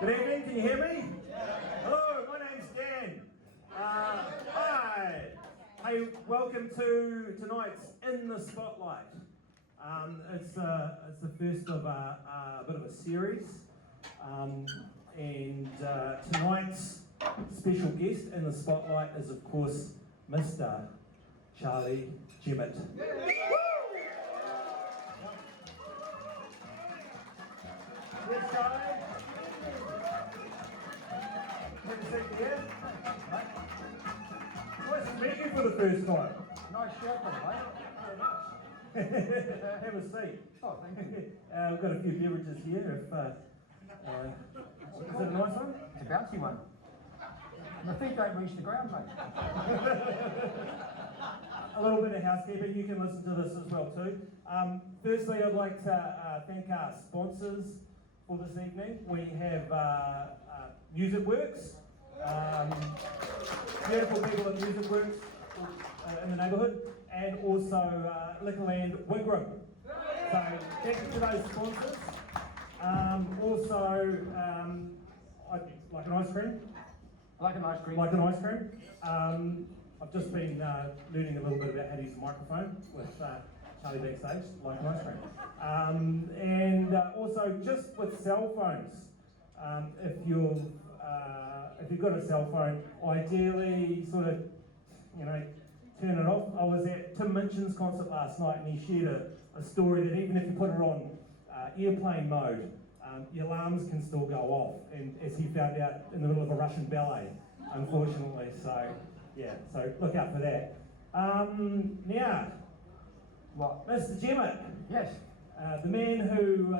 Good evening, can you hear me? Hello, my name's Dan. Hi. Hey, welcome to tonight's In the Spotlight. It's the first of a bit of a series. And tonight's special guest in the Spotlight is, of course, Mr. Charlie Jemmett. Yes, Charlie. Have a seat here. Nice to meet you for the first time. Nice shirt, mate. Have a seat. Oh, thank you. We've got a few beverages here. Is it a nice one? It's a bouncy one. My feet don't reach the ground, mate. A little bit of housekeeping. You can listen to this as well too. Firstly, I'd like to thank our sponsors for this evening. We have Music Works, beautiful people at Music Works in the neighbourhood, and also Liquorland Wigram. So thank you to those sponsors. I'd like an ice cream. Like an ice cream. Like an ice cream. I've just been learning a little bit about how to use a microphone with Charlie backstage, like an ice cream. And also just with cell phones, if you've got a cell phone, ideally sort of, turn it off. I was at Tim Minchin's concert last night and he shared a story that even if you put it on airplane mode, your alarms can still go off, and as he found out in the middle of a Russian ballet, unfortunately. So yeah, so look out for that. Now, What? Mr. Jemmett. Yes. The man who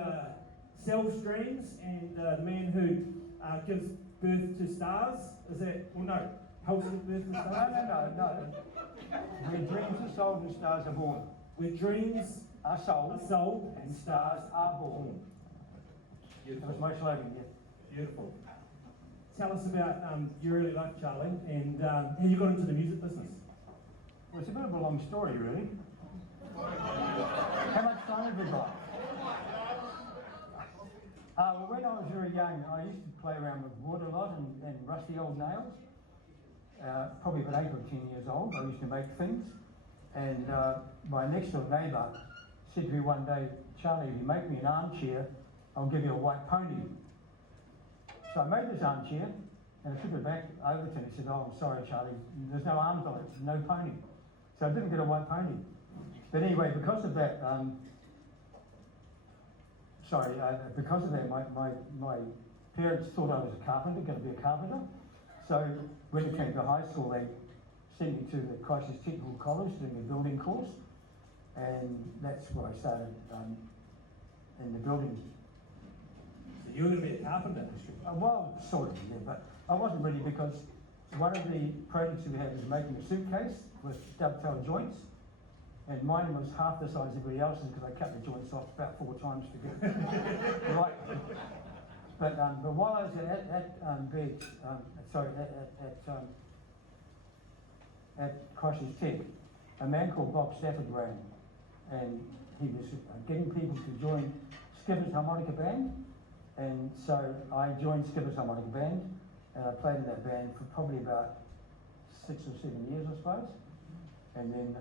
sells dreams and the man who gives birth to stars. Is that? Well, no. Helps give birth to stars. No. Where dreams are sold and stars are born. Where dreams Are sold and stars are born. That was my slogan, yeah. Beautiful. Tell us about your early life, Charlie, and how you got into the music business. Well, it's a bit of a long story, really. How much time have we got? Well, when I was very young, I used to play around with wood a lot and rusty old nails. Probably about 8 or 10 years old, I used to make things. And my next door neighbour said to me one day, "Charlie, if you make me an armchair, I'll give you a white pony." So I made this armchair and I took it back over to him. He said, "Oh, I'm sorry, Charlie, there's no arms on it, no pony." So I didn't get a white pony. But anyway, because of that, my parents thought I was a carpenter, going to be a carpenter. So when I came to high school, they sent me to the Christchurch Technical College doing a building course, and that's where I started in the building. So you were going to be a carpenter? Well, sort of, yeah, but I wasn't really, because one of the projects we had was making a suitcase with dovetail joints, and mine was half the size of everybody else's because I cut the joints off about 4 times to get right. But while I was at Christchurch Tech, a man called Bob Stafford ran, and he was getting people to join Skipper's Harmonica Band, and so I joined Skipper's Harmonica Band, and I played in that band for probably about 6 or 7 years, I suppose. And then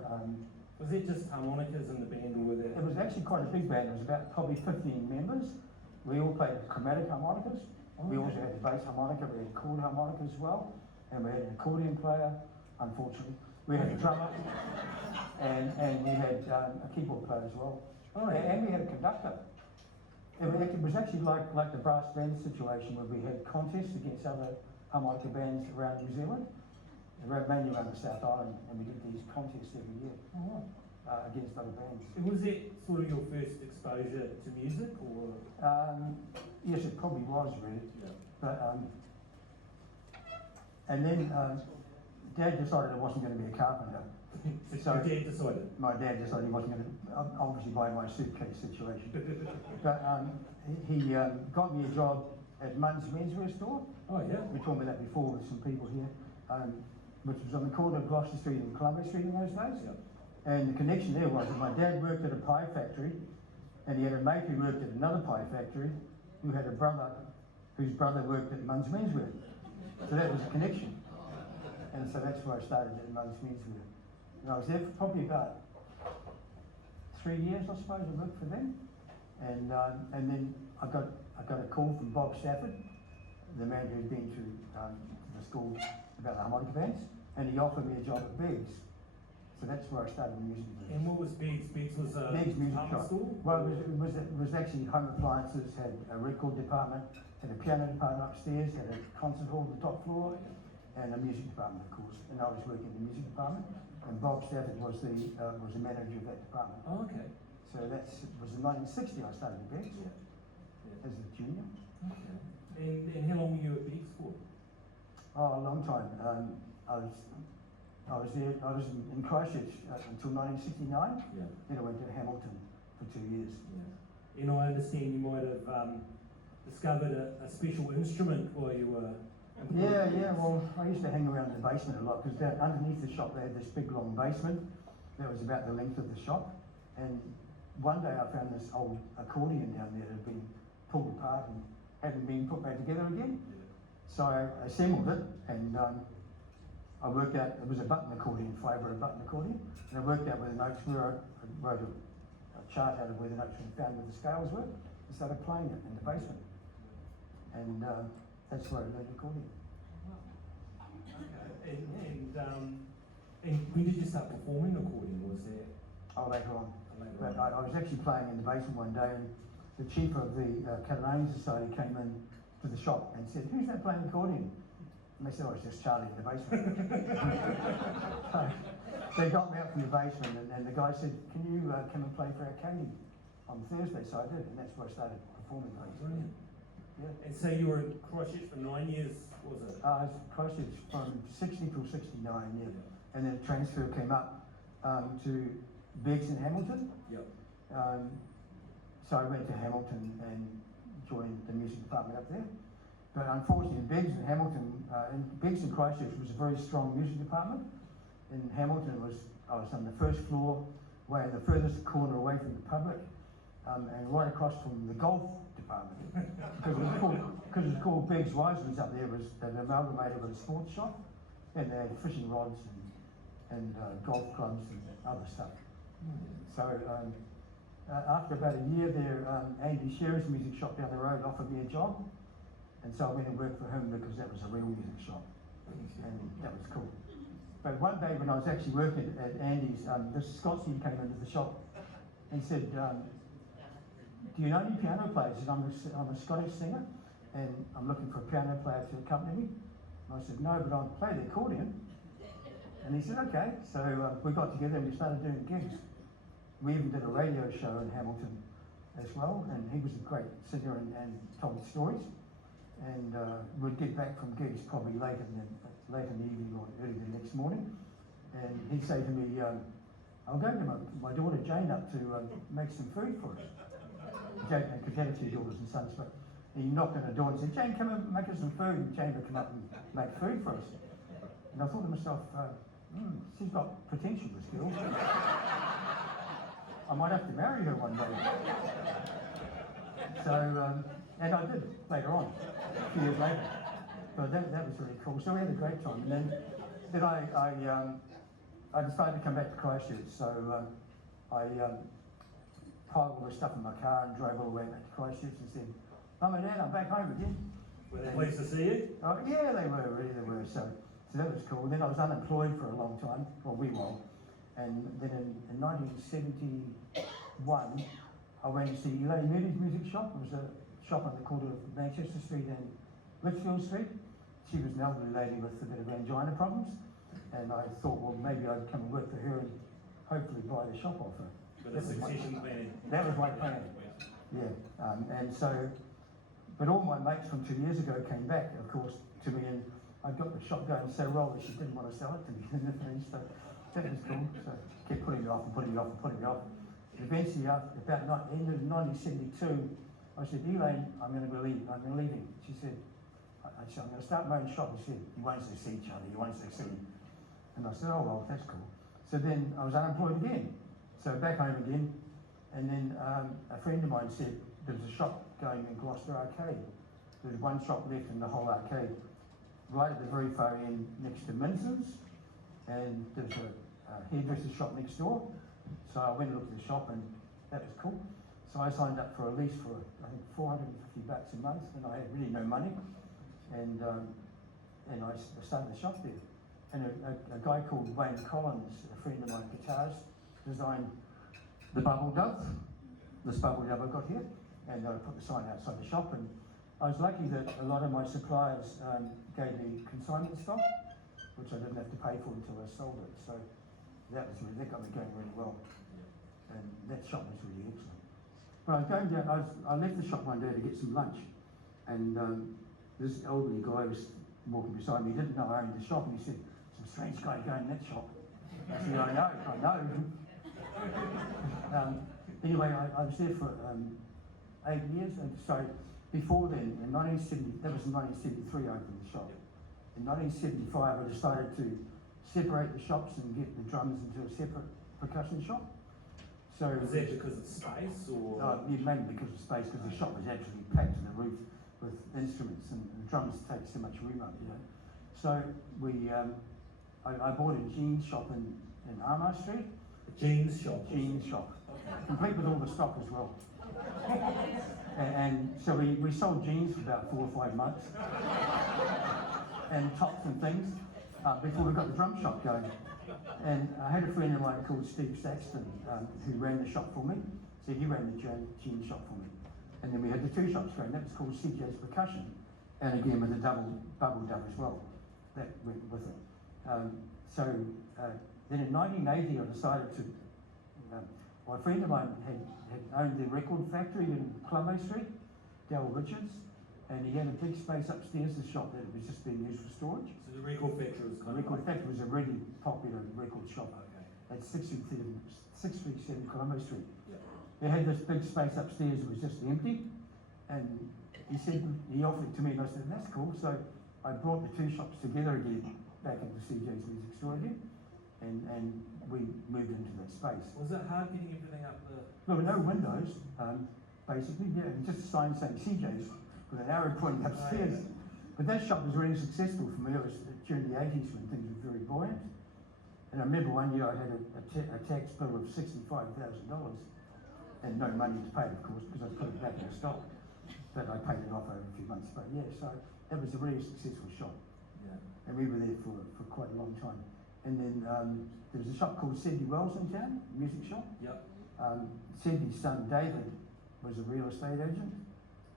was it just harmonicas in the band, or were there? It was actually quite a big band. It was about probably 15 members. We all played chromatic harmonicas. We also had the bass harmonica, we had chord harmonica as well, and we had an accordion player, unfortunately. We had a drummer, and we had a keyboard player as well. And we had a conductor. It was actually like the brass band situation, where we had contests against other harmonica bands around New Zealand, mainly around the South Island, and we did these contests every year. Against other bands. Was it sort of your first exposure to music, or? Yes, it probably was, really. Yeah. But and then Dad decided I wasn't going to be a carpenter. So your dad decided? My dad decided he wasn't going to, obviously by my suitcase situation. But he got me a job at Munn's menswear store. Oh yeah. We talked about that before with some people here, which was on the corner of Gloucester Street and Columbia Street in those days. Yeah. And the connection there was that my dad worked at a pie factory, and he had a mate who worked at another pie factory, who had a brother whose brother worked at Munn's Menswear. So that was a connection. And so that's where I started at Munn's Menswear. And I was there for probably about 3 years, I suppose. I worked for them. And then I got a call from Bob Stafford, the man who had been to the school about the harmonica bands, and he offered me a job at Beggs. So that's where I started the music business. And what was Beggs? Beggs was a Beggs music shop. school? Well, it was actually home appliances, had a record department, had a piano department upstairs, had a concert hall on the top floor, and a music department, of course. And I was working in the music department, and Bob Stafford was the manager of that department. Oh, okay. So it was in 1960 I started at Beggs as a junior. Okay. And how long were you at Beggs for? Oh, a long time. I was there. I was in Christchurch until 1969. Yeah. Then I went to Hamilton for 2 years. Yeah. And I understand you might have discovered a special instrument while you were. Yeah. Well, I used to hang around the basement a lot because underneath the shop they had this big long basement that was about the length of the shop. And one day I found this old accordion down there that had been pulled apart and hadn't been put back together again. So I assembled it and I worked out, it was a button accordion, fibro button accordion, and I worked out where the notes were. I wrote a chart out of where the notes were found, where the scales were, and started playing it in the basement. And that's where I learned accordion. Okay. And when did you start performing accordion? Was there? Oh, later on. Later But on. I was actually playing in the basement one day, and the chief of the Catalan Society came in to the shop and said, "Who's that playing accordion?" And they said, "Oh, it's just Charlie in the basement." So they got me out from the basement, and the guy said, "Can you come and play for our Katie on Thursday?" So I did, and that's where I started performing. Brilliant. Yeah. And so you were in Christchurch for 9 years, was it? I was in Christchurch from 60 till 69, yeah. And then a transfer came up to Beggs in Hamilton. Yep. So I went to Hamilton and joined the music department up there. But unfortunately, in Beggs in Hamilton, Beggs in Christchurch was a very strong music department. In Hamilton, I was on the first floor, way in the furthest corner away from the public, and right across from the golf department. Because it was called Beggs Wiseman's up there, they'd amalgamated with a sports shop, and they had fishing rods and golf clubs and other stuff. So after about a year there, Andy Shearer's music shop down the road offered me a job, and so I went and worked for him because that was a real music shop, and that was cool. But one day when I was actually working at Andy's, this Scotsman came into the shop and said, "Do you know any piano players?" He said, I'm a Scottish singer, and I'm looking for a piano player to accompany me. And I said, "No, but I'll play the accordion." And he said, "Okay." So we got together and we started doing gigs. We even did a radio show in Hamilton as well, and he was a great singer and told stories. And we'd get back from gigs probably late in the evening or early the next morning, and he'd say to me, "I'll go to my daughter Jane up to make some food for us." Jane had 2 daughters and sons, but he knocked on the door and said, "Jane, come and make us some food." And Jane would come up and make food for us. And I thought to myself, she's got potential, this girl. I might have to marry her one day. So, and I did later on, a few years later. But that was really cool. So we had a great time. And then I decided to come back to Christchurch. So I piled all the stuff in my car and drove all the way back to Christchurch and said, "Mum and Dad, I'm back home again." Were they pleased to see you? Oh, yeah, they were. So that was cool. Then I was unemployed for a long time. Well, we were. And then in 1971, I went to see Elaine Moody's music shop. It was a shop on the corner of Manchester Street and Litchfield Street. She was an elderly lady with a bit of angina problems. And I thought, well, maybe I'd come and work for her and hopefully buy the shop off her. With a succession planning. That was my plan. Yeah. And so, but all my mates from 2 years ago came back, of course, to me, and I got the shop going so well that she didn't want to sell it to me. So that was cool. So kept putting it off and putting it off and putting it off. And eventually, about end of 1972, I said, "Elaine, I'm leaving." She said, "I'm going to start my own shop." She said, "You won't succeed, Charlie, you won't succeed." And I said, "Oh, well, that's cool." So then I was unemployed again. So back home again. And then a friend of mine said, there was a shop going in Gloucester Arcade. There was one shop left in the whole arcade, right at the very far end next to Minson's, and there's a hairdresser shop next door. So I went and looked at the shop, and that was cool. So I signed up for a lease for, I think, $450 a month, and I had really no money. And I started the shop there. And a guy called Wayne Collins, a friend of my guitars, designed the bubble dove, this bubble dove I got here, and I put the sign outside the shop. And I was lucky that a lot of my suppliers gave me consignment stock, which I didn't have to pay for until I sold it. So that got me going really well. And that shop was really excellent. But I was going down, I left the shop one day to get some lunch, and this elderly guy was walking beside me. He didn't know I owned the shop, and he said, "Some strange guy going in that shop." I said, I know. Anyway, I was there for 8 years, and so before then, in 1970, that was in 1973 I opened the shop. In 1975 I decided to separate the shops and get the drums into a separate percussion shop. So was that because of space, or? Yeah, mainly because of space, because the shop was actually packed to the roof with instruments, and the drums take so much room up, you know. So I bought a jeans shop in Armour Street. A jeans shop? Jeans shop. Okay. Complete with all the stock as well. and so we sold jeans for about 4 or 5 months. And tops and things, before we got the drum shop going. And I had a friend of mine called Steve Saxton, who ran the shop for me. So he ran the jeans shop for me. And then we had the 2 shops going. That was called CJ's Percussion. And again with a bubble dove as well. That went with it. Then in 1980 I decided to, a friend of mine had owned the record factory in Clumbo Street, Dale Richards, and he had a big space upstairs, the shop that was just being used for storage. So the record factory was kind The record of factory was a really popular record shop. Okay. At 637 Colombo Street. Yeah. They had this big space upstairs that was just empty, and he offered it to me, and I said, "That's cool." So I brought the 2 shops together again, back into CJ's Music Store again, and we moved into that space. Was it hard getting everything up the? There were no windows, basically, yeah, just a sign saying CJ's with an arrow pointing upstairs. Right. But that shop was really successful for me. It was during the 80s when things were very buoyant. And I remember one year I had a tax bill of $65,000 and no money to pay, of course, because I put it back in stock. But I paid it off over a few months. But yeah, so that was a really successful shop. Yeah. And we were there for quite a long time. And then there was a shop called Sidney Wells in town, a music shop. Yep. Sidney's son David was a real estate agent,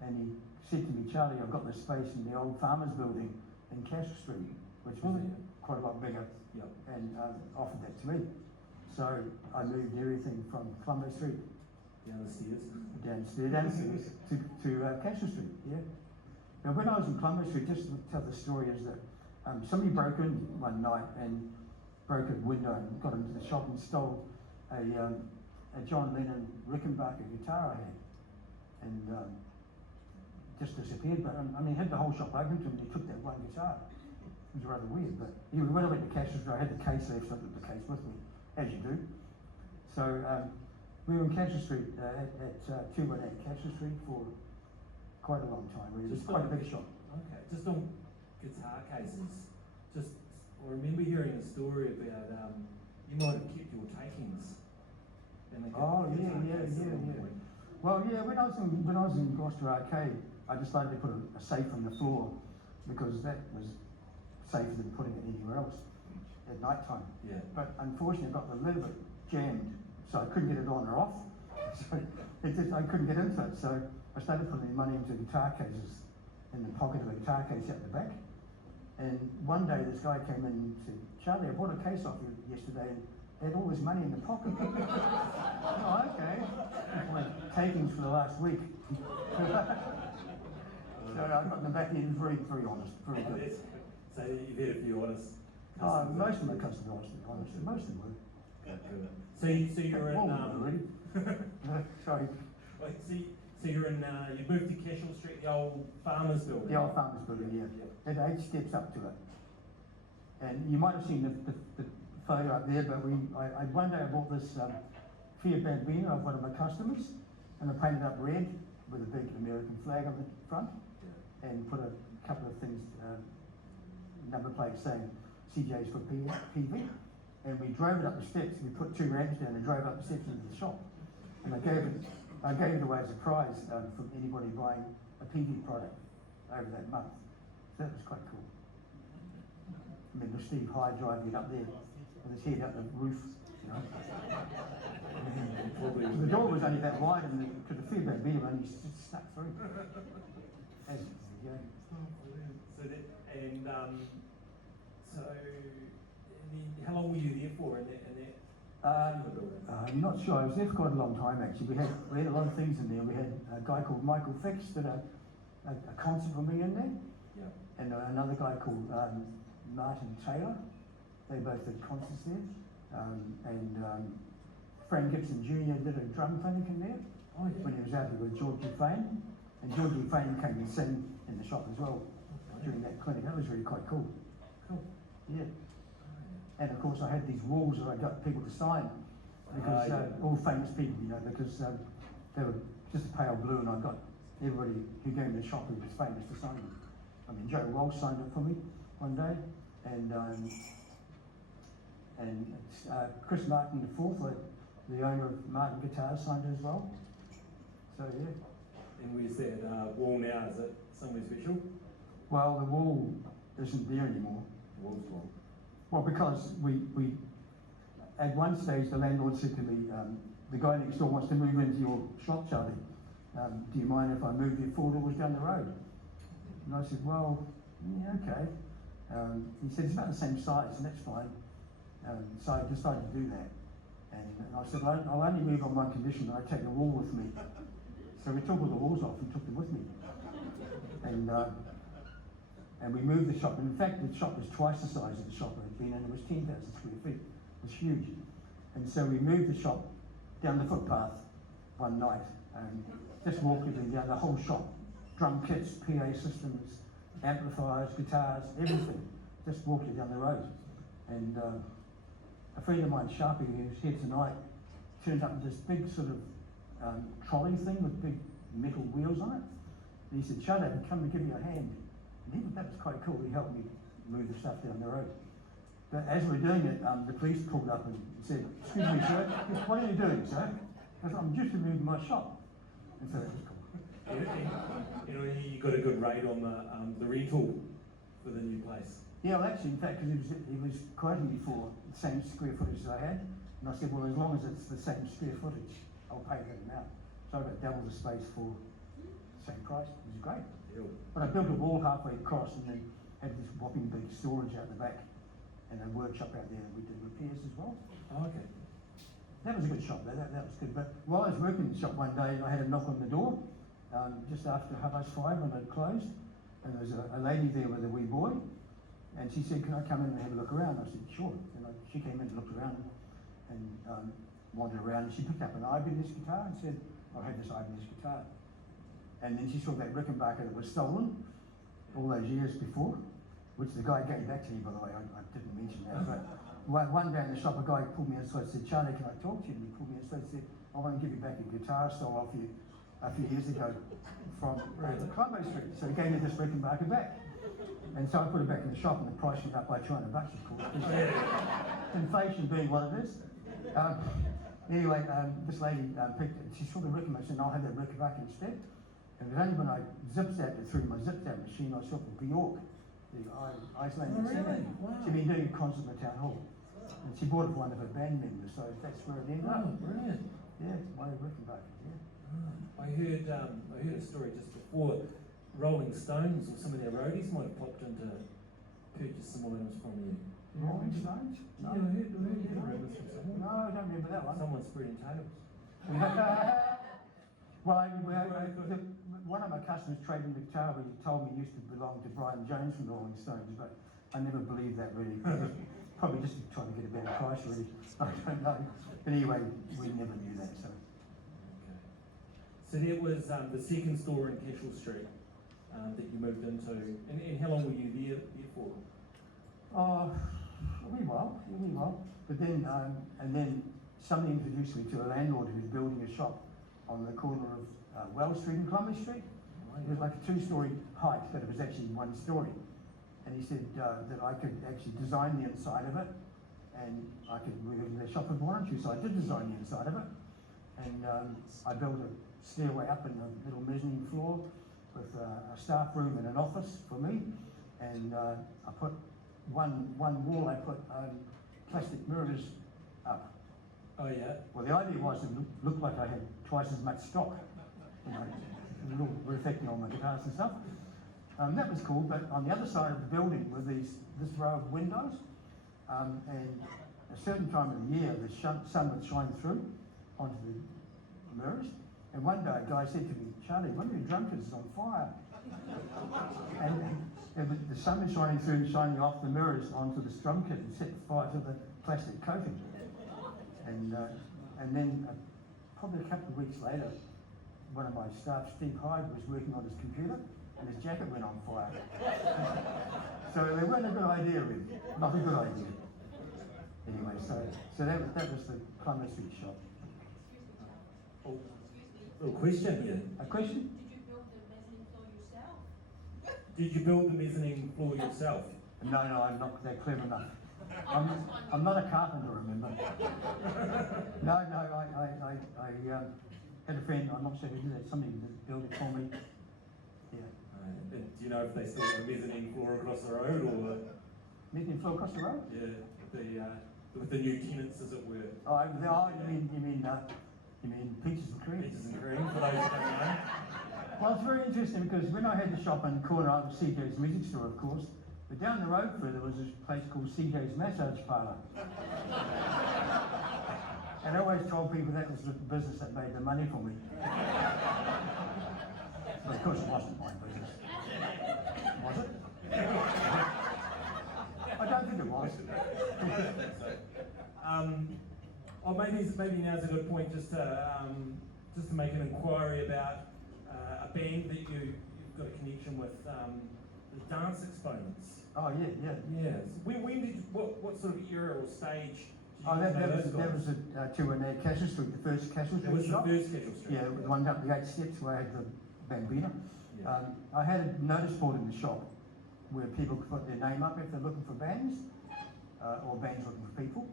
and he said to me, "Charlie, I've got this space in the old Farmers Building in Castle Street," which was quite a lot bigger, Yep. and offered that to me. So I moved everything from Colombo Street Down the stairs. downstairs to Castle Street. Yeah. Now when I was in Colombo Street, just to tell the story, is that somebody broke in one night and broke a window and got into the shop and stole a John Lennon Rickenbacker guitar I had, and just disappeared. But I mean, he had the whole shop open to him, and he took that one guitar. It was rather weird. But anyway, when I went to Castle Street, I had the case left, so I took the case with me, as you do. So we were in Castle Street at 218 Castle Street for quite a long time. It was quite a big shop. Okay, just on guitar cases, I remember hearing a story about you might have kept your takings. Oh yeah. Well, yeah, when I was in Gloucester Arcade, I decided to put a safe on the floor because that was safer than putting it anywhere else at night time. Yeah. But unfortunately, I got the lid of it jammed, so I couldn't get it on or off. So I couldn't get into it. So I started putting money into guitar cases in the pocket of a guitar case out the back. And one day this guy came in and said, "Charlie, I bought a case off you yesterday and had all this money in the pocket." Oh, okay. My takings for the last week. So I got in the back end, very, very honest, very good. So you've had a few honest Oh, most of my customers are honest, most of them were. So you're in already. Sorry. Wait, so you're in you moved to Cashel Street, the old Farmers Building. The old Farmers Building, yeah. It had 8 steps up to it. And you might have seen the photo up there, but one day I bought this Fiat Bambino of one of my customers, and I painted up red with a big American flag on the front. and put a couple of things, number plates saying CJ's for PV. And we drove it up the steps. We put 2 ramps down and drove up the steps into the shop. And I gave it away as a prize from anybody buying a PV product over that month. So that was quite cool. I remember Steve Hyde driving it up there with his head up the roof, you know. The door was only that wide, and because the feedback beat him, and he just stuck through. As yeah. So that, and so, how long were you there for in that building? I'm not sure. I was there for quite a long time actually. We had a lot of things in there. We had a guy called Michael Fix did a concert for me in there, Yeah. and another guy called Martin Taylor. They both did concerts there, and Frank Gibson Jr. did a drum clinic in there when he was out there with Georgie Fane, and Georgie Fane came and sang in the shop as well during that clinic. That was really quite cool. Cool. Yeah. And of course I had these walls that I got people to sign, because all famous people, you know, because they were just a pale blue, and I got everybody who came to the shop who was famous to sign them. I mean, Joe Walsh signed it for me one day, and Chris Martin IV, the owner of Martin Guitars, signed it as well. So yeah. And where's that wall now? Is it somewhere special? Well, the wall isn't there anymore. The wall's gone. Well, because we at one stage the landlord said to me, the guy next door wants to move into your shop, Charlie. Do you mind if I move you 4 doors down the road? And I said, well, yeah, okay. He said, it's about the same size, and that's fine. So I decided to do that. And I said, I'll only move on one condition, that I take the wall with me. So we took all the walls off and took them with me. And we moved the shop. And in fact, the shop was twice the size of the shop it had been, and it was 10,000 square feet. It was huge. And so we moved the shop down the footpath one night, and just walked it down the whole shop. Drum kits, PA systems, amplifiers, guitars, everything. Just walked it down the road. And a friend of mine, Sharpie, who's here tonight, turned up with this big sort of trolley thing with big metal wheels on it. And he said, "Shut up, come and give me a hand." And that was quite cool. He helped me move the stuff down the road. But as we're doing it, the police pulled up and said, "Excuse me, sir, what are you doing, sir?" I said, "I'm just moving my shop." And so that was cool. You know, you got a good rate on the retool for the new place. Yeah, well, actually, in fact, because he was quoting me for the same square footage as I had, and I said, well, as long as it's the same square footage, I'll pay that amount. So I got double the space for the same price. It was great. Yeah. But I built a wall halfway across, and then had this whopping big storage out the back, and a workshop out there that we did repairs as well. Oh, okay. That was a good shop, though. That was good. But while I was working in the shop one day, I had a knock on the door, just after 5:30 when it closed, and there was a lady there with a wee boy, and she said, "Can I come in and have a look around?" I said, "Sure." And she came in and looked around and wandered around, and she picked up an Ibanez guitar and said, "I had this Ibanez guitar." And then she saw that Rickenbacker that was stolen all those years before, which the guy gave back to me, by the way. I didn't mention that. But one day in the shop, a guy pulled me inside and said, "Charlie, can I talk to you?" And he pulled me inside and said, "I want to give you back a guitar I stole off you a few years ago from Clubbo Street." So he gave me this Rickenbacker back. And so I put it back in the shop, and the price went up by $200, of course. Inflation being what it is. Anyway, this lady picked it. She saw the Rickenbacker and said, "I'll have that Rickenbacker instead." And it was only when I zip-zapped it through my zip-zap machine, I saw it from Bjork, the Icelandic singer. Wow. She'd been doing a concert at Town Hall. And she bought it for one of her band members, so that's where it ended up. Oh, brilliant. Yeah, it's one of the Rickenbackers, yeah. I heard a story just before. Rolling Stones or some of their roadies might have popped in to purchase some items from you. Rolling Stones? No. Yeah, I heard rumors from someone. No, I don't remember that one. Someone spreading tales. Well, one of my customers traded the guitar, but he told me it used to belong to Brian Jones from the Rolling Stones, but I never believed that really. Probably just trying to get a better price, really. I don't know. But anyway, we never knew that, so. Okay. So there was the second store in Cashel Street that you moved into, and how long were you there for? Oh, a wee while. But then, and then somebody introduced me to a landlord who's building a shop on the corner of Wells Street and Columbus Street. It was like a 2-story height, but it was actually 1 story. And he said that I could actually design the inside of it, and I could move the shop if I wanted to, so I did design the inside of it. And I built a stairway up in a little mezzanine floor with a staff room and an office for me. And I put one wall, I put plastic mirrors up. Oh yeah. Well, the idea was it looked like I had twice as much stock, you know, a little reflecting on my guitars and stuff. That was cool, but on the other side of the building were this row of windows, and a certain time of the year the sun would shine through onto the mirrors. And one day a guy said to me, "Charlie, one of your drum kits is on fire." and the sun was shining through and shining off the mirrors onto the drum kit and set fire to the plastic coating. And then probably a couple of weeks later, one of my staff, Steve Hyde, was working on his computer and his jacket went on fire. So they weren't a good idea, really. Not a good idea. Anyway, so that was the Plummer Street shop. Oh, little question here. A question? Did you build the mezzanine floor yourself? No, I'm not that clever enough. I'm not a carpenter, remember? No, I had a friend, I'm not sure who did it, somebody that built it for me. Yeah. And do you know if they still have a mezzanine floor across the road, or? Mezzanine floor across the road? Yeah, with the new tenants, as it were. Oh, you mean peaches and cream? Peaches and cream, for those who don't know. Well, it's very interesting because when I had the shop on the corner, I was CJ's music store, of course. But down the road further was this place called CJ's Massage Parlour. And I always told people that was the business that made the money for me. But of course it wasn't my business. Was it? I don't think it was. Or maybe now's a good point just to make an inquiry about a band that you've got a connection with, the Dance Exponents. Oh yeah. Yes. When did what sort of era or stage? Oh, that was at 218 Castle Street, the first Castle Street That was shop. the first Castle Street. Yeah, the one up the 8 steps where I had the Bambina. Yeah. I had a notice board in the shop where people could put their name up if they're looking for bands, or bands looking for people,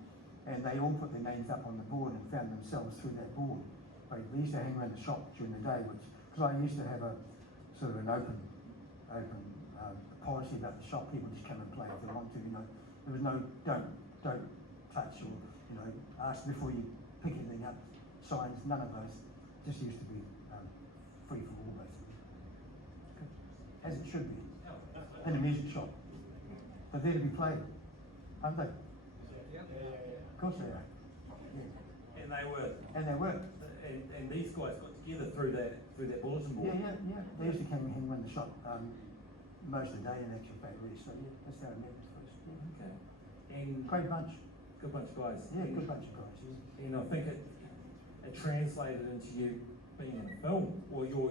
and they all put their names up on the board and found themselves through that board. But they used to hang around the shop during the day, because I used to have a sort of an open policy about the shop. People just come and play if they want to, you know. There was no don't touch or, you know, ask before you pick anything up, signs, none of those. Just used to be free for all, basically. As it should be in a music shop. They're there to be played, aren't they? Of course they are. Yeah. And they were. And they were. And these guys got together through that bulletin board. Yeah. They used to come and hang around the shop most of the day in actual fact, really. So yeah, that's how I met them first. Yeah. Okay. And Great bunch. good bunch of guys. Yeah, good bunch of guys. Yeah. And I think it translated into you being in a film, or your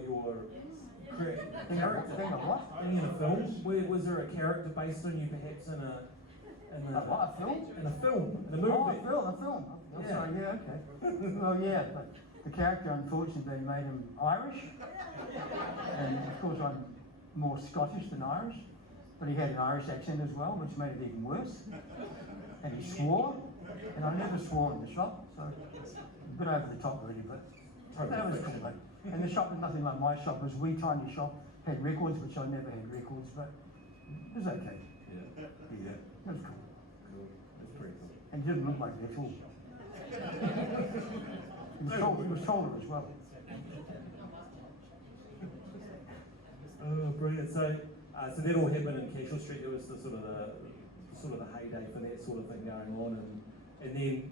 character. Being a what? Being in a film. Was there a character based on you, perhaps in a A film? in a film, in a movie? Oh, a film. Oh, Yeah. sorry, yeah, okay. Well, yeah, but the character, unfortunately, they made him Irish. And of course, I'm more Scottish than Irish. But he had an Irish accent as well, which made it even worse. And he swore. And I never swore in the shop, so a bit over the top really, but that was cool, mate. And the shop was nothing like my shop. It was a wee tiny shop, had records, which I never had records, but it was okay. Yeah. It was cool. Cool. That's pretty cool. And he didn't look like it at all. He was taller as well. Oh, brilliant. So that all happened in Cashel Street. It was the sort of the heyday for that sort of thing going on, and then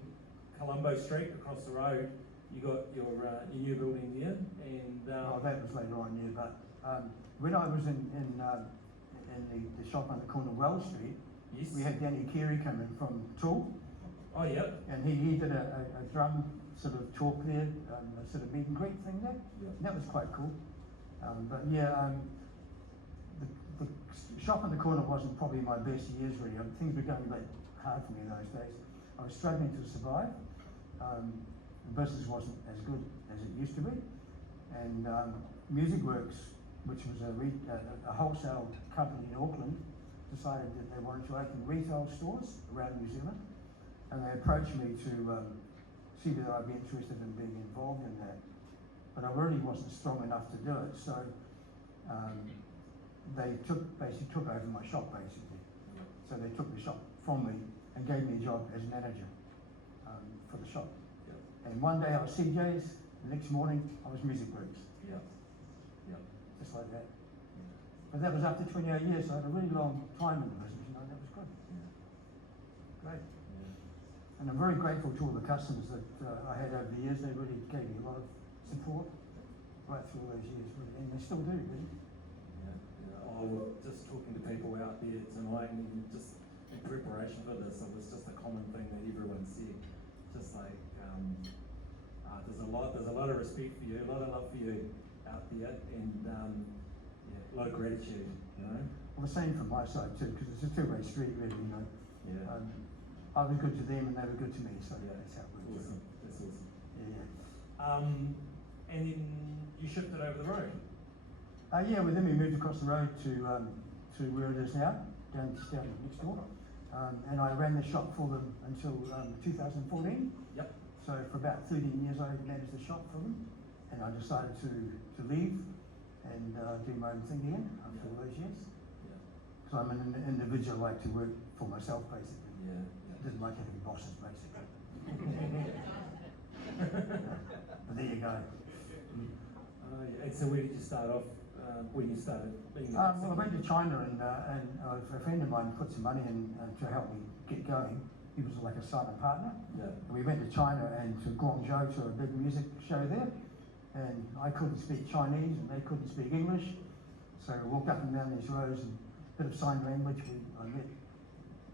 Colombo Street across the road. You got your new building there, and Oh, that was later on, yeah. But when I was in the shop on the corner of Wells Street, yes, we had Danny Carey come in from Tool, oh yep, and he did a drum sort of talk there, a sort of meet and greet thing there. Yeah. And that was quite cool. But yeah, the shop on the corner wasn't probably my best years really. Things were going a bit hard for me in those days. I was struggling to survive. The business wasn't as good as it used to be, and Music Works which was a wholesale company in Auckland, decided that they wanted to open retail stores around New Zealand, and they approached me to see whether I'd be interested in being involved in that. But I really wasn't strong enough to do it, so they basically took over my shop, basically. So they took the shop from me and gave me a job as manager for the shop. And one day I was CJ's, the next morning I was music groups. Just like that. But that was after 28 years, so I had a really long time in the business, you know, that was good. Great. And I'm very grateful to all the customers that I had over the years. They really gave me a lot of support right through all those years, really. And they still do, really. I was just talking to people out there tonight, and just in preparation for this, it was just a common thing that everyone said. Just like, there's a lot of respect for you, a lot of love for you out there, and a lot of gratitude, you know? Well, the same from my side too, because it's a two-way street, really, you know. I was good to them and they were good to me, so that's how it works. Awesome, that's awesome. Yeah. And then you shifted over the road. Well, then we moved across the road to where it is now, down next door. And I ran the shop for them until 2014. Yep. So for about 13 years I managed the shop for them, and I decided to leave and do my own thing again after all those years. So I'm an individual, I like to work for myself, basically. Didn't like having bosses, basically. But there you go. And so where did you start off when you started being well, I went to China and a friend of mine put some money in to help me get going. He was like a silent partner. We went to China and to Guangzhou to a big music show there. And I couldn't speak Chinese and they couldn't speak English. So we walked up and down these rows and a bit of sign language. I met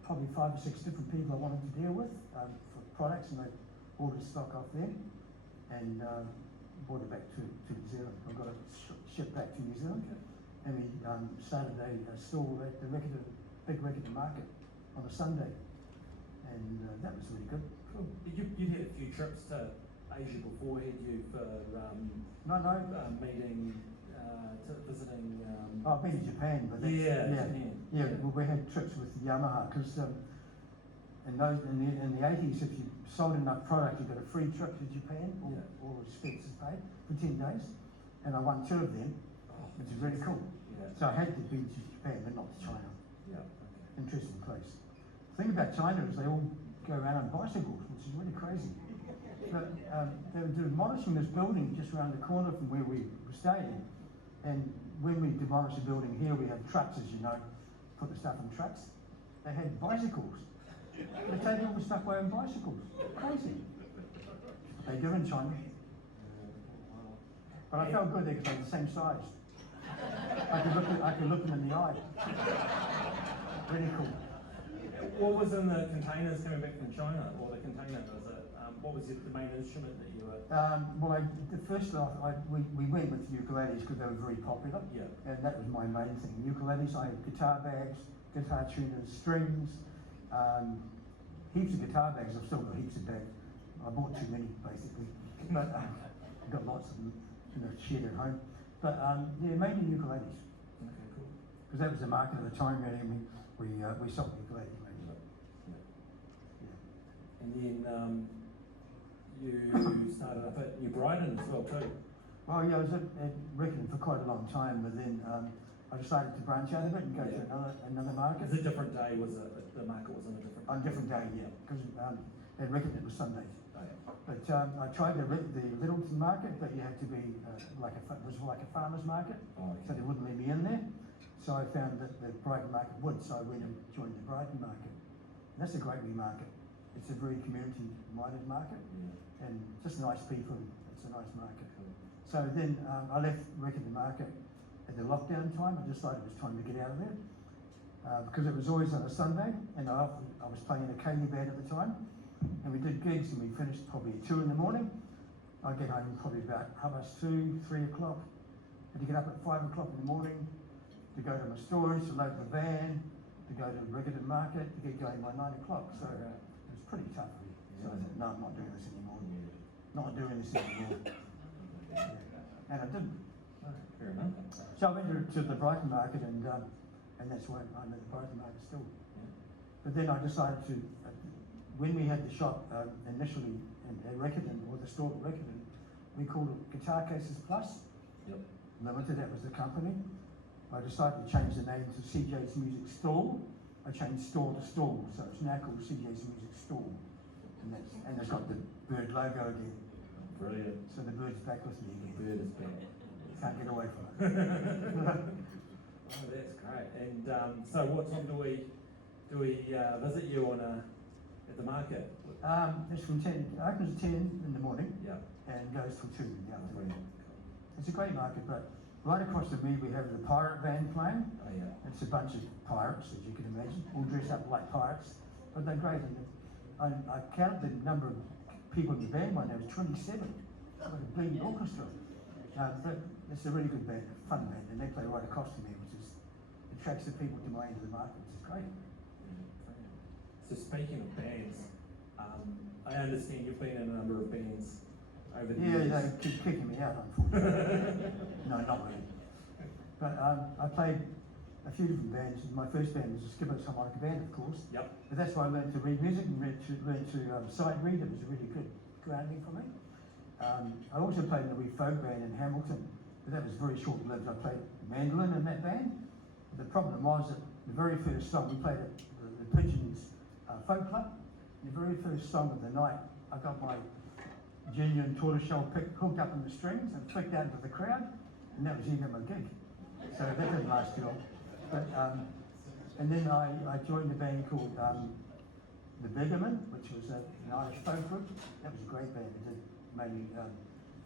probably 5 or 6 different people I wanted to deal with for products, and I ordered stock off them and brought it back to New Zealand. I got it shipped back to New Zealand, and we started a stall at the big record market on a Sunday, and that was really good. Cool. You'd had a few trips to Asia before, had you, for meeting, visiting? I've been to Japan, but Japan. Well, we had trips with Yamaha because in the 80s, if you sold enough product, you got a free trip to Japan, all expenses paid for 10 days, and I won 2 of them, which is really cool. So I had to be to Japan, but not to China. Interesting place. The thing about China is they all go around on bicycles, which is really crazy. But they were demolishing this building just around the corner from where we were staying, and when we demolished the building here, we had trucks, as you know, put the stuff in trucks. They had bicycles. They take all the stuff away on bicycles. Crazy. They do in China. But I felt good there because they're the same size. I could look them in the eye. Really cool. What was in the containers coming back from China, or the container? Was it what was the main instrument that you were? We went with ukuleles because they were very popular. And that was my main thing. Ukuleles. I had guitar bags, guitar tuners, strings, heaps of guitar bags. I've still got heaps of bags. I bought too many, basically, but I've got lots of them, shared at home. But mainly ukuleles. Okay, cool. Because that was the market at the time, really. And we sold ukuleles, mainly. And then you started up at New Brighton as well too. Well, I was at Rickenham for quite a long time, but then I decided to branch out a bit and go to another market. It was a different day, was it? The market was on a different day? On a different day, yeah, because at Rickenham it was Sundays. But I tried the Littleton market, but you had to be it was like a farmer's market, so they wouldn't let me in there. So I found that the Brighton market would, so I went and joined the Brighton market. And that's a great wee market. It's a very community-minded market, and just nice people. It's a nice market. So then I left Rickenham market at the lockdown time. I decided it was time to get out of there because it was always on a Sunday, and I was playing in a K band at the time, and we did gigs, and we finished probably at 2 in the morning. I'd get home probably about 2:30, 3 o'clock. Had to get up at 5 o'clock in the morning to go to my storage, to load the van, to go to Rickenham market, to get going by 9 o'clock. So it was pretty tough. So I said, no, I'm not doing this anymore. Not doing this anymore. And I didn't. Fair enough. So I went to the Brighton market and that's why I'm at the Brighton market still. Yeah. But then I decided to, when we had the shop initially in Riccarton, or the store at Riccarton, we called it Guitar Cases Plus. Yep. Limited, that was the company. I decided to change the name to CJ's Music Store. I changed store to store, so it's now called CJ's Music Store. And it's got the bird logo again. Brilliant. So the bird's back with me again. Bird is back. Can't get away from it. Oh, that's great. And so, what time do we visit you on at the market? It's from 10. It opens at 10 in the morning Yeah. and goes till 2 in the afternoon. Brilliant. It's a great market, but right across from me we have the pirate band playing. Oh yeah. It's a bunch of pirates, as you can imagine, all dressed up like pirates, but they're great. And I counted the number of people in the band one day, it was 27. Like a bleeding orchestra. But it's a really good band, a fun band, and they play right across from me, which attracts the people to my end of the market, which is great. So speaking of bands, I understand you've been in a number of bands over the years. Yeah, they keep kicking me out, unfortunately. No, not really. But I played a few different bands. My first band was a Skipper's Harmonica Band, of course. Yep. But that's why I learned to read music and learned to sight read. It was a really good grounding for me. I also played in a wee folk band in Hamilton, but that was very short-lived. I played mandolin in that band. The problem was that the very first song, we played at the Pigeons Folk Club. The very first song of the night, I got my genuine tortoiseshell pick hooked up in the strings and flicked out into the crowd, and that was the end of my gig. So that didn't last too long. But, and then I joined a band called The Beggarmen, which was an Irish folk group. That was a great band. It did mainly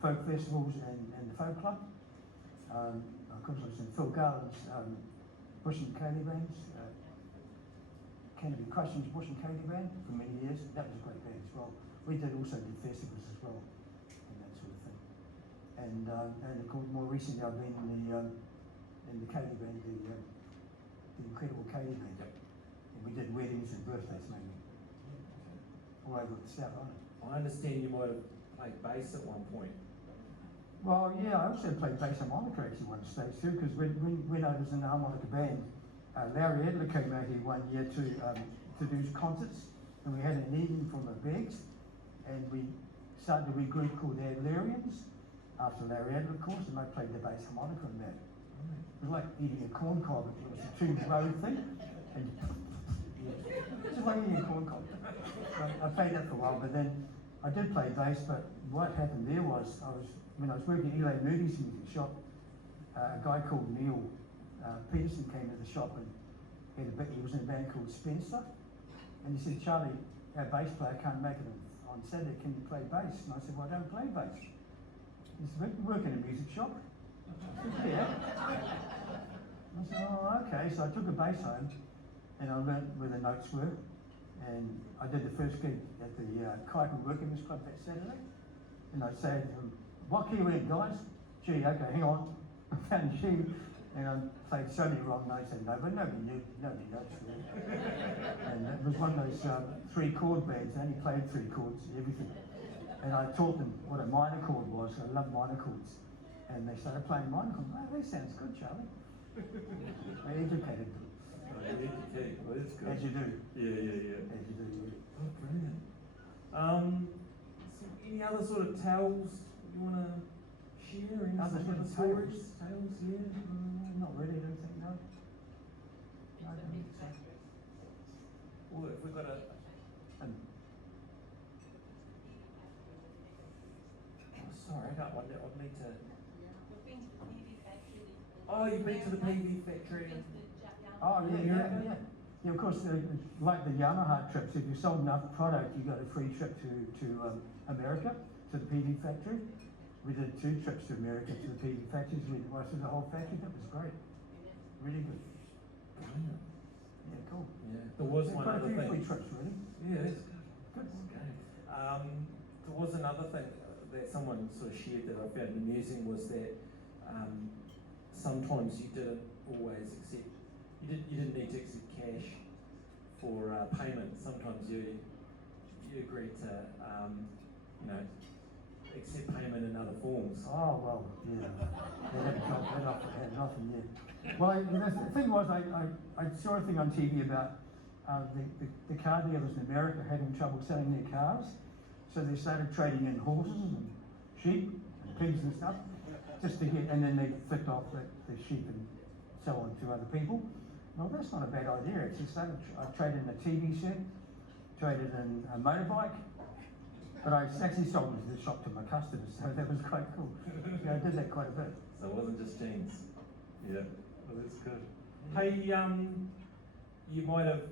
folk festivals and the folk club. Of course, I was in Phil Garland's Bush and Cayley bands. Canterbury Crushing's Bush and Cayley band for many years. That was a great band as well. We also did festivals as well and that sort of thing. And of course, more recently, I've been in the Cayley band, the Incredible Cayley band. Yep. And we did weddings and birthdays mainly, all over the South Island. I understand you might have played bass at one point. Well, yeah, I also played bass harmonica actually one stage too, because when I was in the harmonica band, Larry Adler came out here one year to do concerts, and we had an evening from the Beggs, and we started a wee group called the Adlerians, after Larry Adler, of course, and I played the bass harmonica in that. It was like eating a corn cob. It was a two-row thing, and just like eating a corn cob. I played that for a while, but then I did play bass, but what happened there was, when I was working at Eli Moody's music shop, a guy called Neil Peterson came to the shop and he was in a band called Spencer, and he said, "Charlie, our bass player can't make it on Saturday, can you play bass?" And I said, "Well, I don't play bass." He said, "We work in a music shop." I said, "Yeah." I said, "Oh, okay." So I took a bass home and I learned where the notes were, and I did the first gig at the Kaiko Workingmen's Club that Saturday, and I said to them, "What key are we in, guys?" "G." "Okay, hang on." I found G. And I played so many wrong notes, and nobody knew, nobody notes really. And it was one of those 3-chord bands, they only played 3 chords, everything. And I taught them what a minor chord was, I love minor chords. And they started playing minor chords. "Oh, that sounds good, Charlie." I educated them. Well, that's good. As you do. Yeah. As you do, yeah. Oh, brilliant. So any other sort of tales you want to share? Any Other sort of sort of stories? Tales, yeah. Not really, I don't think, no. I don't think so. Well, if we've got a... And Oh, sorry, I got one that I'd need to... Oh, you've been to the PV factory and... oh, yeah. Yeah, of course, like the Yamaha trips, if you sold enough product, you got a free trip to America, to the PV factory. We did 2 trips to America to the PV factories. We went through the whole factory. That was great. Really good. Brilliant. Yeah, cool. Yeah, there was one quite other a few thing. free trips, really. Yeah, that's good. Okay. There was another thing that someone sort of shared that I found amusing was that sometimes you didn't always accept, you didn't need to accept cash for payment. Sometimes you agreed to, accept payment in other forms. Oh, well, yeah. They had nothing yet. Well, the thing was, I saw a thing on TV about the car dealers in America having trouble selling their cars. So they started trading in horses and sheep and pigs and stuff, just to get, and then they flipped off the sheep and sell them to other people. Well, that's not a bad idea. Actually, I traded in a TV set, traded in a motorbike, but I actually sold them to the shop to my customers, so that was quite cool. Yeah, I did that quite a bit. So it wasn't just jeans. Yeah, well, that's good. Hey, you might have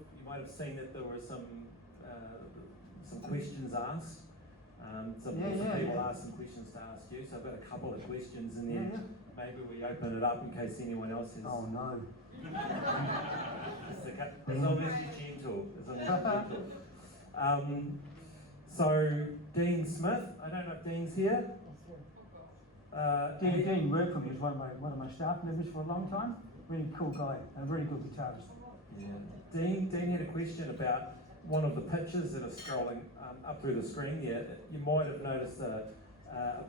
seen that there were some questions asked. Some people asked some questions to ask you, so I've got a couple of questions, and then maybe we open it up in case anyone else has. Oh no. As long as you're gentle. So Dean Smith, I don't know if Dean's here. Dean worked for me as one of my staff members for a long time. Really cool guy, a very good guitarist. Yeah. Dean had a question about one of the pictures that are scrolling up through the screen here. You might have noticed a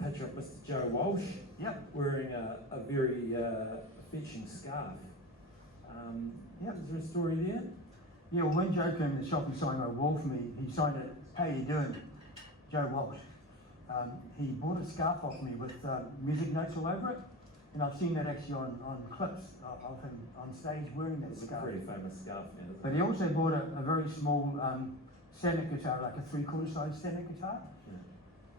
picture of Mr. Joe Walsh wearing a very fetching scarf. Is there a story there? Yeah, well, when Joe came to the shop and signed my wall for me, he signed it, "How you doing, Joe Walsh?" He bought a scarf off me with music notes all over it, and I've seen that actually on clips of him on stage wearing that It's scarf. a pretty famous scarf now. But he also bought a very small Steinway guitar, like a 3/4 size Steinway guitar. Yeah.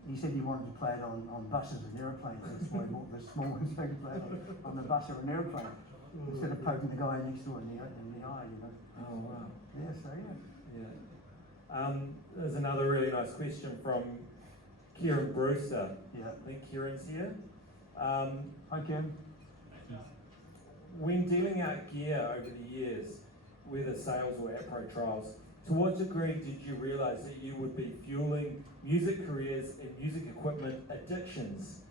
He said he wanted to play it on buses and aeroplanes, that's why he bought the small one so he could play it on the bus or an aeroplane, instead of poking the guy next door in the eye, you know. Oh wow. Yeah, so Yeah. There's another really nice question from Kieran Brewster. yeah. I think Kieran's here. Hi, Kim. When dealing out gear over the years, whether sales or at pro trials, to what degree did you realise that you would be fueling music careers and music equipment addictions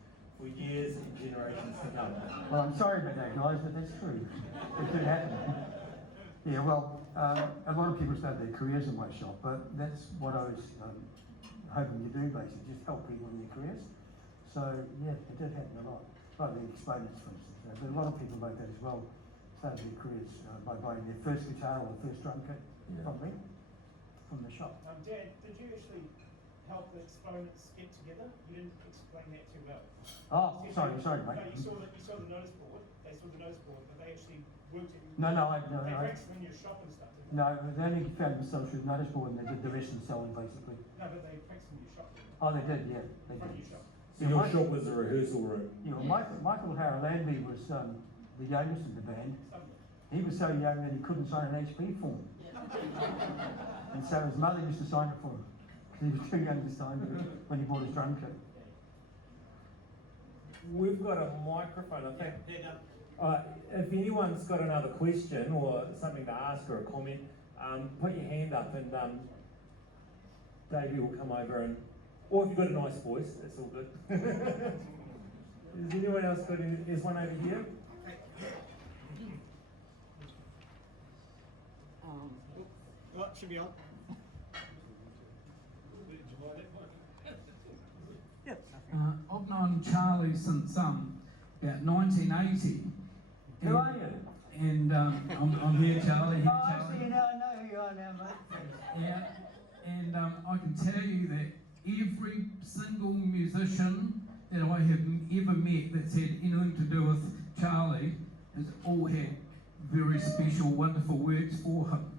for years and generations to come? Well, I'm sorry about that, guys, but that's true. It did happen. Yeah, well, a lot of people start their careers in my shop, but that's what I was hoping to do, basically, just help people in their careers. So, yeah, it did happen a lot. Like the exponents, for instance. But a lot of people like that as well started their careers by buying their first guitar or first drum kit from me, from the shop. Dad, did you actually help the exponents get together? You didn't explain that too well. Oh, sorry, mate. No, you saw the notice board. They saw the notice board, but they actually worked in. No, They practiced in your shop and stuff. Didn't no, they only found themselves through the notice board and they did the rest themselves, basically. No, but they practiced in your shop. Oh, they did, yeah, they From did. your shop. So your shop was a rehearsal room. Yeah, well, Michael Harrilandby was the youngest in the band. He was so young that he couldn't sign an HP form. And so his mother used to sign it for him. He was too young to sign it when he bought his drum kit. We've got a microphone, I think. If anyone's got another question or something to ask or a comment, put your hand up and Davey will come over and, or if you've got a nice voice, that's all good. Has anyone else got any? There's one over here. Well, it should be on. I've known Charlie since about 1980. Who are you? And I'm here, Charlie. Here, Oh, I Charlie. see, now I know who you are now, mate. Yeah, and I can tell you that every single musician that I have ever met that's had anything to do with Charlie has all had very special, wonderful words for him.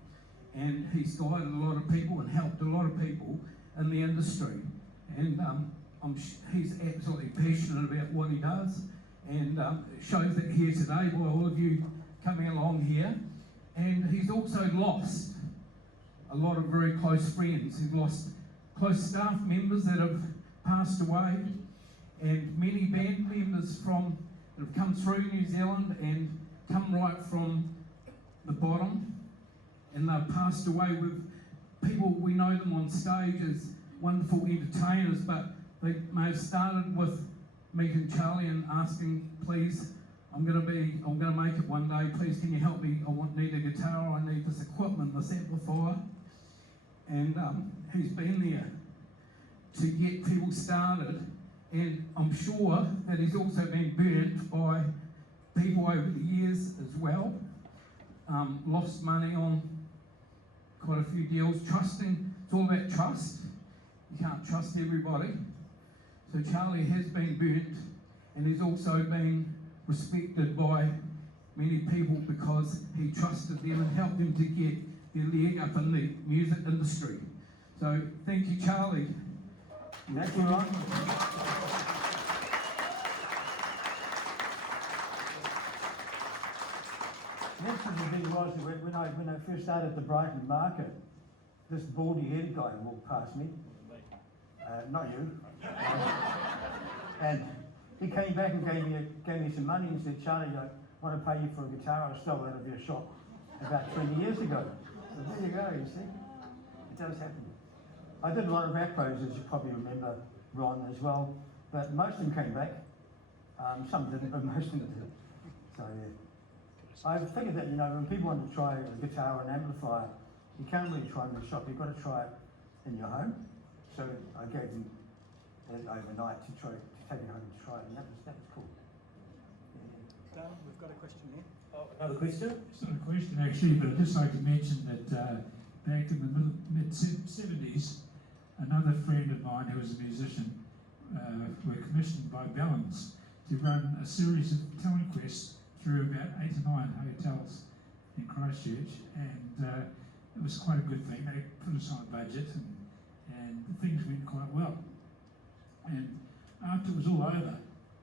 And he's guided a lot of people and helped a lot of people in the industry. And he's absolutely passionate about what he does. And it shows that here today by all of you coming along here. And he's also lost a lot of very close friends. He's lost close staff members that have passed away, and many band members that have come through New Zealand and come right from the bottom, and they've passed away with people. We know them on stage as wonderful entertainers, but they may have started with meeting Charlie and asking, please, I'm going to make it one day, please can you help me, need a guitar, I need this equipment, this amplifier. And he's been there to get people started And I'm sure that he's also been burnt by people over the years as well. Lost money on quite a few deals. Trusting, it's all about trust. You can't trust everybody. So Charlie has been burnt, and he's also been respected by many people because he trusted them and helped them to get their leg up in the music industry. So thank you, Charlie. That's all right. Next thing the thing was, when I first started the Brighton market, this baldy-headed guy walked past me. Not you. And he came back and gave me some money and said, Charlie, I want to pay you for a guitar I stole out of your shop about 20 years ago. So there you go, you see. It does happen. I did a lot of rap pros, as you probably remember, Ron, as well. But most of them came back. Some didn't, but most of them did. So yeah. I figured that, you know, when people want to try a guitar or an amplifier, you can't really try it in the shop. You've got to try it in your home. So I gave them it overnight to take it home and try it, and that was cool. Yeah. Dan, we've got a question here. Oh, another question? It's not a question actually, but I'd just like to mention that back in the mid-70s, another friend of mine who was a musician were commissioned by Bellins to run a series of talent quests through about 8 or 9 hotels in Christchurch, and it was quite a good thing. They put us on a budget, and things went quite well. And after it was all over,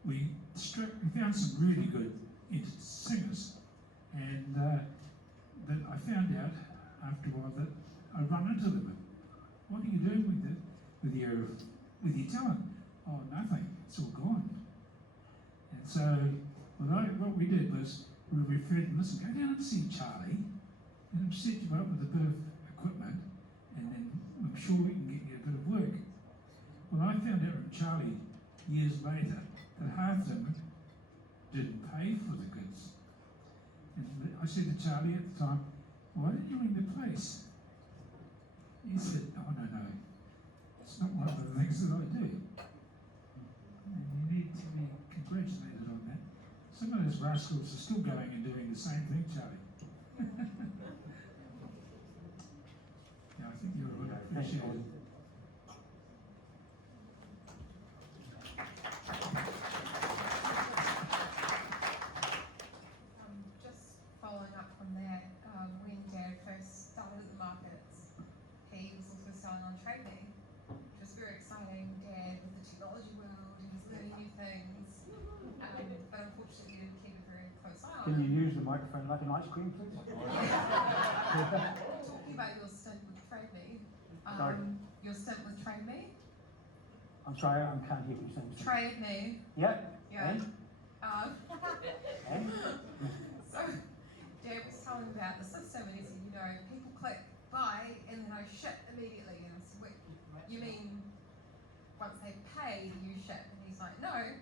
we found some really good singers, and that I found out after a while that I run into them. What are you doing with your talent? Oh, nothing. It's all gone. And so what we did was we referred them. Listen, go down and see Charlie, and he'll set you up with a bit of equipment, and then I'm sure we can get you a bit of work. Well, I found out from Charlie years later that half of them didn't pay for the goods. And I said to Charlie at the time, why didn't you ring the place? He said, oh, no, it's not one of the things that I do. And you need to be congratulated on that. Some of those rascals are still going and doing the same thing, Charlie. Yeah, I think you're a good appreciated. Just following up from that, when Dad first started at the markets, he was also starting on TradeMe, which was very exciting. Dad with the technology world, he was learning new things, but unfortunately he didn't keep a very close eye on Can it. you use the microphone like an ice cream, please? Talking about your stint with TradeMe, Sorry. your stint with TradeMe, I'm sorry, I can't hear what you're saying. TradeMe, Yeah. yeah. And? And? So, Dad was telling me about the system, and he said, you know, people click buy, and then I ship immediately. And I said, wait, you mean once they pay, you ship? And he's like, no, you